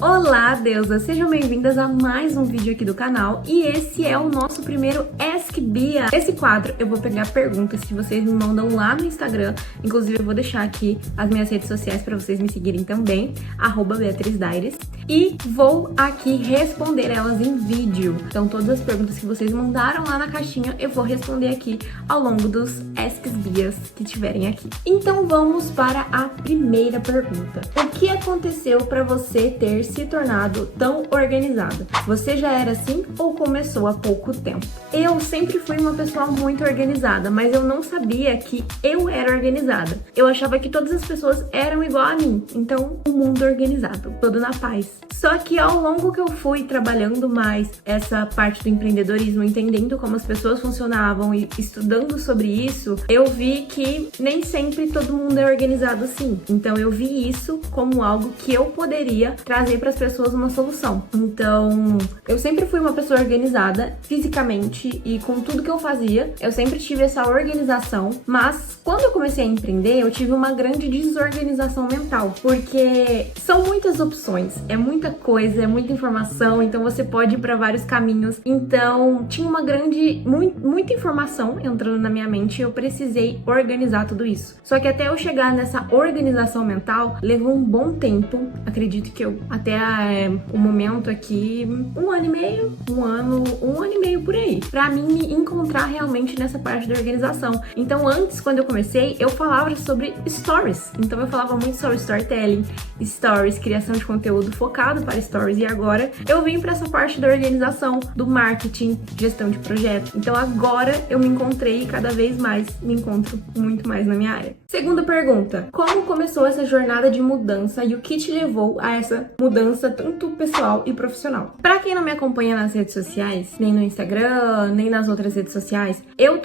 Olá, deusas! Sejam bem-vindas a mais um vídeo aqui do canal e esse é o nosso primeiro Ask Bia. Esse quadro eu vou pegar perguntas que vocês me mandam lá no Instagram, inclusive eu vou deixar aqui as minhas redes sociais para vocês me seguirem também, @BeatrizDaires, e vou aqui responder elas em vídeo. Então todas as perguntas que vocês mandaram lá na caixinha eu vou responder aqui ao longo dos Asks Bias que tiverem aqui. Então vamos para a primeira pergunta. O que aconteceu para você ter se tornado tão organizada? Você já era assim ou começou há pouco tempo? Eu sempre fui uma pessoa muito organizada, mas eu não sabia que eu era organizada. Eu achava que todas as pessoas eram igual a mim, então o mundo organizado, todo na paz. Só que ao longo que eu fui trabalhando mais essa parte do empreendedorismo, entendendo como as pessoas funcionavam e estudando sobre isso, eu vi que nem sempre todo mundo é organizado assim. Então eu vi isso como algo que eu poderia trazer para as pessoas uma solução. Então, eu sempre fui uma pessoa organizada fisicamente e com tudo que eu fazia, eu sempre tive essa organização, mas quando eu comecei a empreender, eu tive uma grande desorganização mental, porque são muitas opções, é muita coisa, é muita informação, então você pode ir para vários caminhos. Então, tinha uma grande, muita informação entrando na minha mente e eu precisei organizar tudo isso. Só que até eu chegar nessa organização mental, levou um bom tempo, acredito que eu até o momento aqui, um ano e meio por aí, pra mim me encontrar realmente nessa parte da organização. Então antes, quando eu comecei, eu falava sobre stories, então eu falava muito sobre storytelling, stories, criação de conteúdo focado para stories, e agora eu vim pra essa parte da organização, do marketing, gestão de projeto. Então agora eu me encontrei e cada vez mais me encontro muito mais na minha área. Segunda pergunta: como começou essa jornada de mudança e o que te levou a essa mudança tanto pessoal e profissional? Pra quem não me acompanha nas redes sociais, nem no Instagram, nem nas outras redes sociais, eu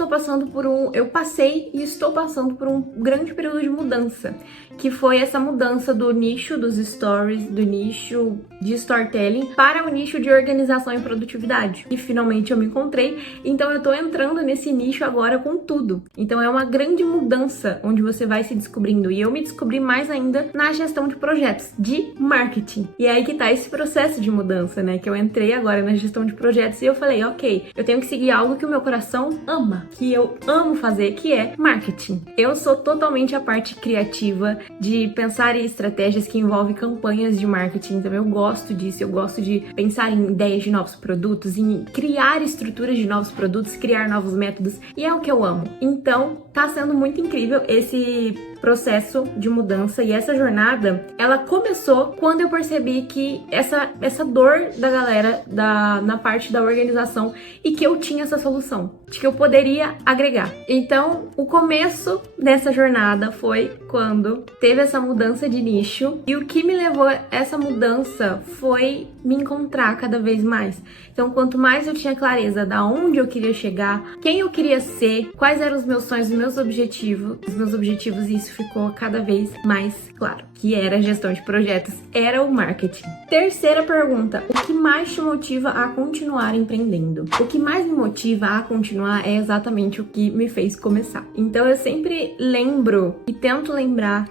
passei e estou passando por um grande período de mudança, que foi essa mudança do nicho dos stories, do nicho de storytelling para o nicho de organização e produtividade. E finalmente eu me encontrei, então eu tô entrando nesse nicho agora com tudo. Então é uma grande mudança onde você vai se descobrindo, e eu me descobri mais ainda na gestão de projetos, de marketing. E é aí que tá esse processo de mudança, né? Que eu entrei agora na gestão de projetos e eu falei, ok, eu tenho que seguir algo que o meu coração ama, que eu amo fazer, que é marketing. Eu sou totalmente a parte criativa de pensar em estratégias que envolvem campanhas de marketing, então eu gosto disso, eu gosto de pensar em ideias de novos produtos, em criar estruturas de novos produtos, criar novos métodos, e é o que eu amo. Então, tá sendo muito incrível esse processo de mudança, e essa jornada, ela começou quando eu percebi que essa dor da galera na parte da organização, e que eu tinha essa solução, de que eu poderia agregar. Então, o começo dessa jornada foi quando teve essa mudança de nicho, e o que me levou a essa mudança foi me encontrar cada vez mais. Então, quanto mais eu tinha clareza da onde eu queria chegar, quem eu queria ser, quais eram os meus sonhos, os meus objetivos, e isso ficou cada vez mais claro, que era a gestão de projetos, era o marketing. Terceira pergunta: o que mais te motiva a continuar empreendendo? O que mais me motiva a continuar é exatamente o que me fez começar. Então eu sempre lembro e tento lembrar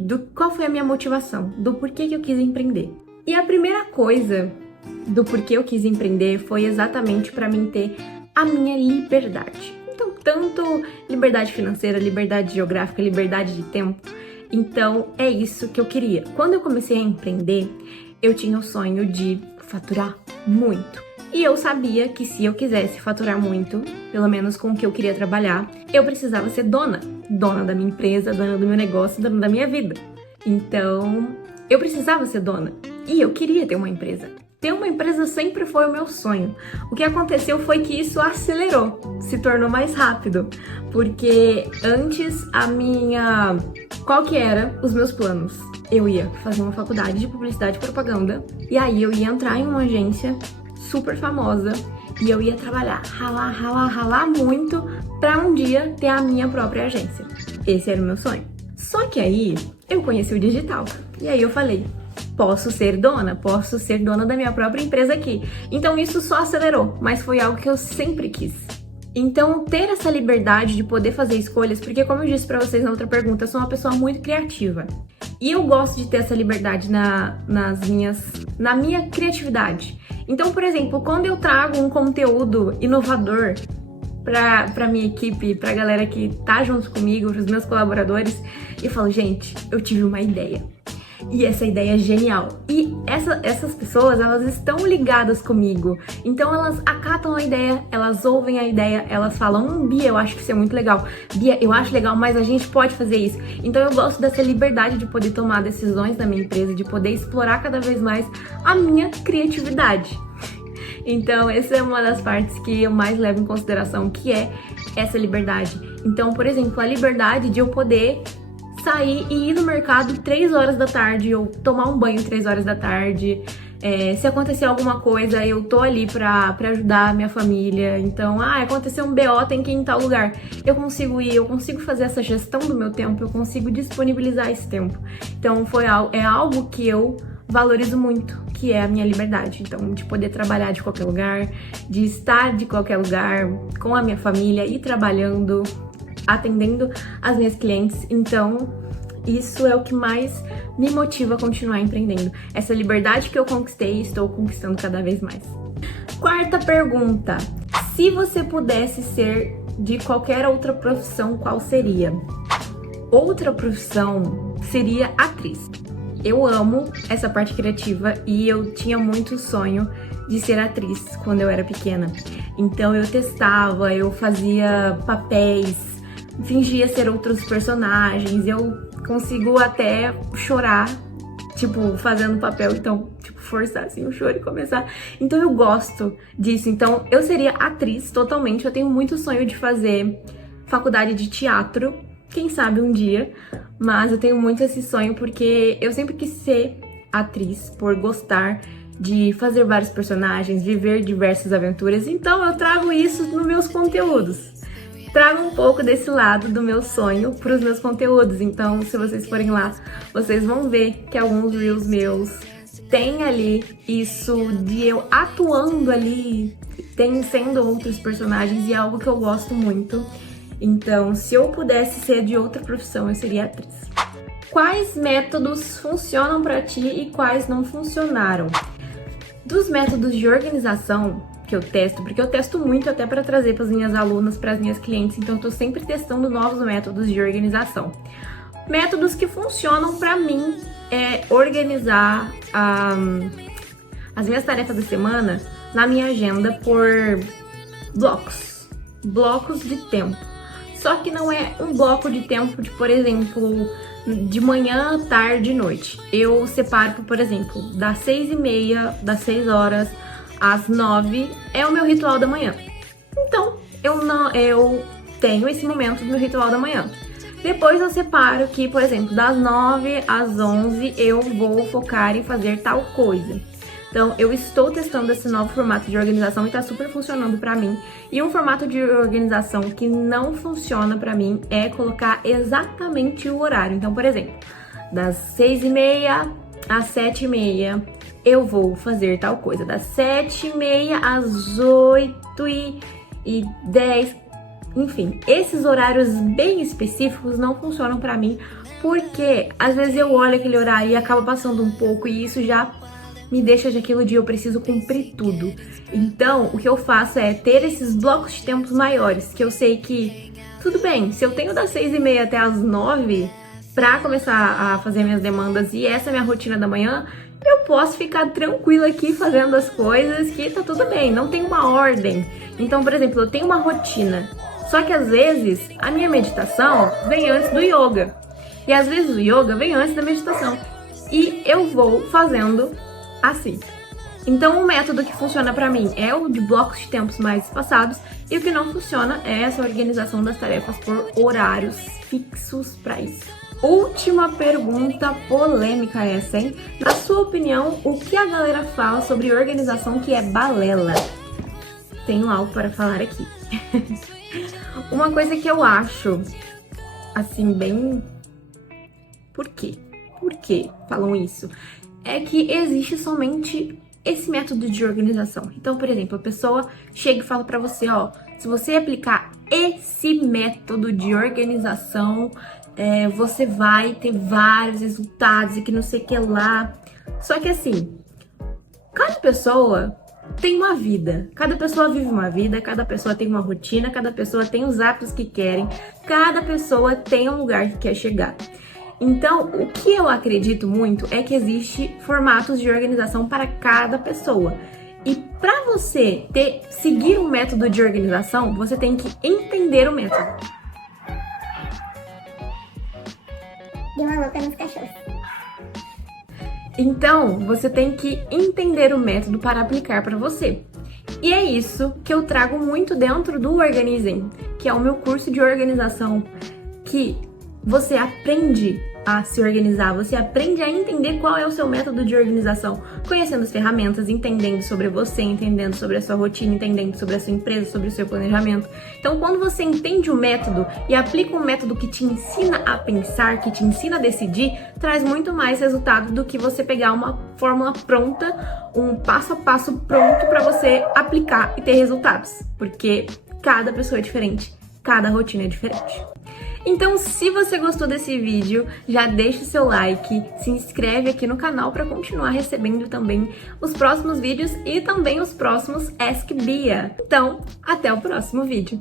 do qual foi a minha motivação, do porquê que eu quis empreender. E a primeira coisa do porquê eu quis empreender foi exatamente para mim ter a minha liberdade. Então, tanto liberdade financeira, liberdade geográfica, liberdade de tempo. Então, é isso que eu queria. Quando eu comecei a empreender, eu tinha o sonho de faturar muito. E eu sabia que se eu quisesse faturar muito, pelo menos com o que eu queria trabalhar, eu precisava ser dona da minha empresa, dona do meu negócio, dona da minha vida. Então, eu precisava ser dona. E eu queria ter uma empresa. Ter uma empresa sempre foi o meu sonho. O que aconteceu foi que isso acelerou, se tornou mais rápido. Porque antes qual que era os meus planos? Eu ia fazer uma faculdade de publicidade e propaganda, e aí eu ia entrar em uma agência super famosa, e eu ia trabalhar, ralar muito, pra um dia ter a minha própria agência. Esse era o meu sonho. Só que aí eu conheci o digital, e aí eu falei, posso ser dona da minha própria empresa aqui. Então isso só acelerou, mas foi algo que eu sempre quis. Então, ter essa liberdade de poder fazer escolhas, porque como eu disse pra vocês na outra pergunta, eu sou uma pessoa muito criativa. E eu gosto de ter essa liberdade na minha criatividade. Então, por exemplo, quando eu trago um conteúdo inovador pra minha equipe, pra galera que tá junto comigo, pros meus colaboradores, eu falo, gente, eu tive uma ideia. E essa ideia é genial. E essas pessoas, elas estão ligadas comigo. Então elas acatam a ideia, elas ouvem a ideia, elas falam, Bia, eu acho que isso é muito legal. Bia, eu acho legal, mas a gente pode fazer isso. Então eu gosto dessa liberdade de poder tomar decisões na minha empresa, de poder explorar cada vez mais a minha criatividade. Então essa é uma das partes que eu mais levo em consideração, que é essa liberdade. Então, por exemplo, a liberdade de eu poder sair e ir no mercado 3 horas da tarde, ou tomar um banho 3 horas da tarde. Se acontecer alguma coisa, eu tô ali pra ajudar a minha família. Então, aconteceu um BO, tem que ir em tal lugar. Eu consigo ir, eu consigo fazer essa gestão do meu tempo, eu consigo disponibilizar esse tempo. Então, é algo que eu valorizo muito, que é a minha liberdade. Então, de poder trabalhar de qualquer lugar, de estar de qualquer lugar com a minha família e trabalhando, atendendo as minhas clientes. Então, isso é o que mais me motiva a continuar empreendendo. Essa liberdade que eu conquistei e estou conquistando cada vez mais. Quarta pergunta. Se você pudesse ser de qualquer outra profissão, qual seria? Outra profissão seria atriz. Eu amo essa parte criativa e eu tinha muito sonho de ser atriz quando eu era pequena. Então eu testava, eu fazia papéis, fingia ser outros personagens, eu consigo até chorar, fazendo papel, então, forçar assim o choro e começar. Então eu gosto disso, então eu seria atriz totalmente, eu tenho muito sonho de fazer faculdade de teatro, quem sabe um dia, mas eu tenho muito esse sonho porque eu sempre quis ser atriz, por gostar de fazer vários personagens, viver diversas aventuras, então eu trago isso nos meus conteúdos. Trago um pouco desse lado do meu sonho para os meus conteúdos. Então, se vocês forem lá, vocês vão ver que alguns reels meus tem ali isso de eu atuando ali, sendo outros personagens, e é algo que eu gosto muito. Então, se eu pudesse ser de outra profissão, eu seria atriz. Quais métodos funcionam para ti e quais não funcionaram? Dos métodos de organização que eu testo, porque eu testo muito até para trazer para as minhas alunas, para as minhas clientes, então eu tô sempre testando novos métodos de organização. Métodos que funcionam para mim é organizar as minhas tarefas da semana na minha agenda por blocos de tempo. Só que não é um bloco de tempo de, por exemplo, de manhã, tarde e noite. Eu separo, por exemplo, das 6h30, das 6 horas às 9 é o meu ritual da manhã. Então, eu tenho esse momento do meu ritual da manhã. Depois eu separo que, por exemplo, das 9 às 11 eu vou focar em fazer tal coisa. Então, eu estou testando esse novo formato de organização e tá super funcionando pra mim. E um formato de organização que não funciona pra mim é colocar exatamente o horário. Então, por exemplo, das 6h30 às 7h30 eu vou fazer tal coisa. Das 7h30 às 8h10. Enfim, esses horários bem específicos não funcionam pra mim, porque às vezes eu olho aquele horário e acaba passando um pouco e isso já me deixa de aquilo de eu preciso cumprir tudo. Então, o que eu faço é ter esses blocos de tempos maiores, que eu sei que, tudo bem, se eu tenho das 6h30 até as 9 pra começar a fazer minhas demandas e essa é a minha rotina da manhã, eu posso ficar tranquila aqui fazendo as coisas que tá tudo bem, não tem uma ordem. Então, por exemplo, eu tenho uma rotina, só que às vezes a minha meditação vem antes do yoga. E às vezes o yoga vem antes da meditação. E eu vou fazendo assim. Então, o método que funciona pra mim é o de blocos de tempos mais espaçados, e o que não funciona é essa organização das tarefas por horários fixos pra isso. Última pergunta polêmica essa, hein? Na sua opinião, o que a galera fala sobre organização que é balela? Tenho algo para falar aqui. Uma coisa que eu acho, assim, bem... Por quê? Por que falam isso? É que existe somente esse método de organização. Então, por exemplo, a pessoa chega e fala pra você, ó, se você aplicar esse método de organização, você vai ter vários resultados e que não sei o que lá. Só que assim, cada pessoa tem uma vida, cada pessoa vive uma vida, cada pessoa tem uma rotina, cada pessoa tem os hábitos que querem, cada pessoa tem um lugar que quer chegar. Então, o que eu acredito muito é que existe formatos de organização para cada pessoa. E para você seguir um método de organização, você tem que entender o método. Deu uma louca nos cachorros. Então, você tem que entender o método para aplicar para você. E é isso que eu trago muito dentro do Organizem, que é o meu curso de organização, que você aprende a se organizar, você aprende a entender qual é o seu método de organização, conhecendo as ferramentas, entendendo sobre você, entendendo sobre a sua rotina, entendendo sobre a sua empresa, sobre o seu planejamento. Então, quando você entende o método e aplica um método que te ensina a pensar, que te ensina a decidir, traz muito mais resultado do que você pegar uma fórmula pronta, um passo a passo pronto para você aplicar e ter resultados, porque cada pessoa é diferente, cada rotina é diferente. Então, se você gostou desse vídeo, já deixa o seu like, se inscreve aqui no canal para continuar recebendo também os próximos vídeos e também os próximos Ask Bia. Então, até o próximo vídeo.